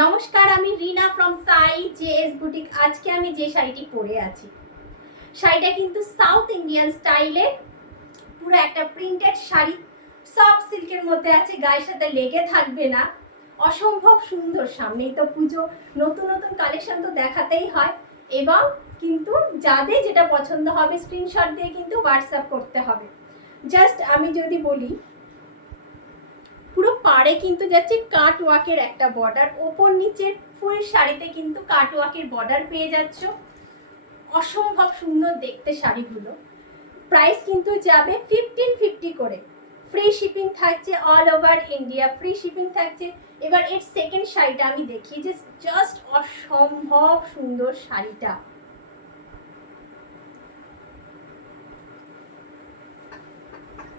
নমস্কার, আমি রিনা from Sai JS boutique. আজকে আমি যে শাড়িটি পরে আছি, শাড়িটা কিন্তু সাউথ ইন্ডিয়ান স্টাইলে, পুরো একটা প্রিন্টেড শাড়ি, সফট সিল্কের মধ্যে আছে, গায়ের সাথে লেগে থাকবে না, অসম্ভব সুন্দর। সামনেই তো পুজো, নতুন নতুন কালেকশন তো দেখাতেই হয়। এবং কিন্তু যাদের যেটা পছন্দ হবে স্ক্রিনশট দিয়ে কিন্তু হোয়াটসঅ্যাপ করতে হবে। জাস্ট আমি যদি বলি, পুরো পাড়ে কিন্তু যাচ্ছে কাট ওয়ার্কের একটা বর্ডার, ওপর নিচের ফুল শাড়িতে কিন্তু কাট ওয়ার্কের বর্ডার পেয়ে যাচ্ছ। অসম্ভব সুন্দর দেখতে শাড়িগুলো। প্রাইস কিন্তু যাবে 1550 করে। ফ্রি শিপিং থাকছে all over India, free shipping থাকছে। এবার এর সেকেন্ড শাড়িটা আমি দেখি, যে জাস্ট অসম্ভব সুন্দর শাড়িটা।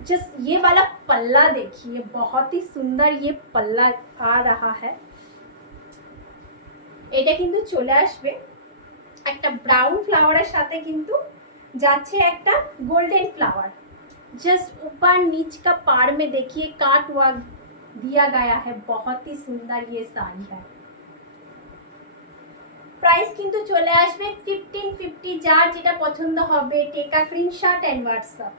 जस्ट ये वाला पल्ला देखिए, बहुत ही सुंदर ये पल्ला आ रहा है। এটা কিন্তু চলে আসবে একটা ব্রাউন ফ্লাওয়ারের সাথে, কিন্তু যাচ্ছে একটা गोल्डन फ्लावर। जस्ट ऊपर नीच का पाड़ में देखिए काट वर्क दिया गया है, बहुत ही सुंदर ये साड़ी है। প্রাইস কিন্তু চলে আসবে 1550। যার যেটা পছন্দ হবে take a screenshot and WhatsApp.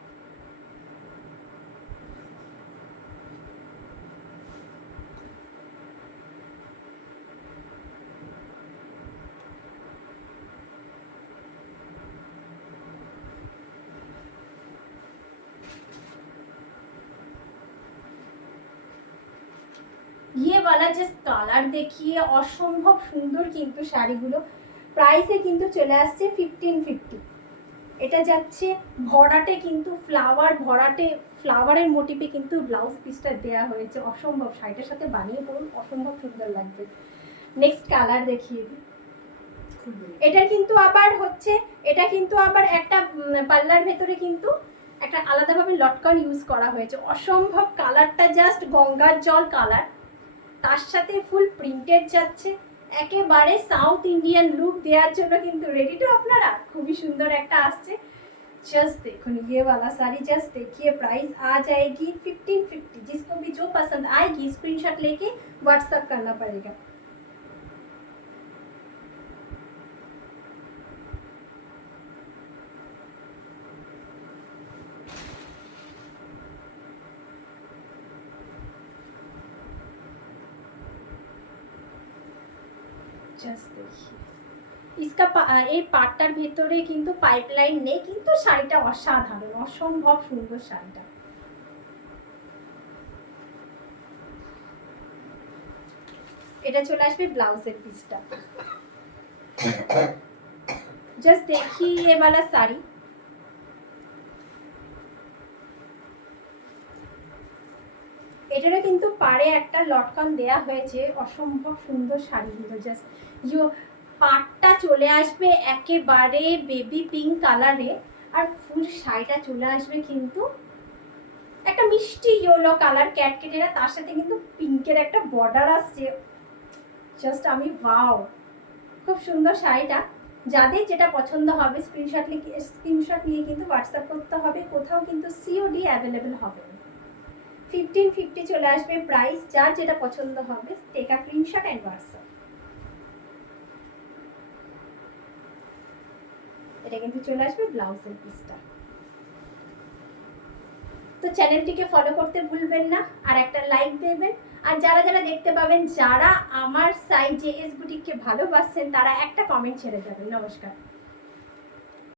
ये वाला জাস্ট কালার দেখিয়ে অসম্ভব সুন্দর কিন্তু শাড়িগুলো। প্রাইসে কিন্তু চলে আসছে 1550। এটা যাচ্ছে ভরাটে, কিন্তু ফ্লাওয়ার ভরাটে, ফ্লাওয়ারের মোটিভে কিন্তু ব্লাউজ পিসটা দেওয়া হয়েছে। অসম্ভব, শাড়িটার সাথে বানিয়ে পড়ুন, অসম্ভব সুন্দর লাগবে। নেক্সট কালার দেখিয়ে দিই। এটা কিন্তু আবার হচ্ছে, এটা কিন্তু আবার একটা পাল্লার ভেতরে কিন্তু একটা আলাদাভাবে লটকন ইউজ করা হয়েছে। অসম্ভব কালারটা, জাস্ট গঙ্গার জল কালার, তার সাথে ফুল প্রিন্টেড যাচ্ছে। একেবারে সাউথ ইন্ডিয়ান লুক দেওয়ার জন্য কিন্তু রেডি তো আপনারা। খুবই সুন্দর একটা আসছে। जस्ट देखो ये वाला साड़ी, जस्ट देखिए प्राइस आ जाएगी 1550। जिसको भी जो पसंद आएगी स्क्रीनशॉट लेके व्हाट्सएप करना पड़ेगा। जस्ट देखिए इसका এই পাটটার ভেতরে কিন্তু পাইপলাইন নেই, কিন্তু শাড়িটা অসাধারণ, অসম্ভব সুন্দর শাড়িটা। এটা চলে আসবে ব্লাউজের পিসটা। জাস্ট দেখি ये वाला साड़ी, এটারও কিন্তু পাড়ে একটা লটকন দেয়া হয়েছে। অসম্ভব সুন্দর শাড়িগুলো। জাস্ট ইউ পাটটা চলে আসবে একেবারে বেবি পিঙ্ক কালারে, আর ফুল শাড়িটা চলে আসবে কিন্তু একটা মিষ্টি ইয়েলো কালার, ক্যাটকেটেরা, তার সাথে কিন্তু পিঙ্কের একটা বর্ডার আসছে। জাস্ট আমি ওয়াও, খুব সুন্দর শাড়িটা। যাদের যেটা পছন্দ হবে স্ক্রিনশট নিয়ে কিন্তু হোয়াটসঅ্যাপ করতে হবে। কোথাও কিন্তু সিওডি অ্যাভেলেবেল হবে না। 1550 চলে আসবে প্রাইস। যার যেটা পছন্দ হবে take a screenshot and WhatsApp. এটা কিন্তু চলে আসবে ব্লাউজের পিসটা। তো চ্যানেলটিকে ফলো করতে ভুলবেন না, আর একটা লাইক দেবেন। আর যারা যারা দেখতে পাবেন, যারা আমার সাই জেএস বুটিককে ভালোবাসেন, তারা একটা কমেন্ট ছেড়ে যাবেন। নমস্কার।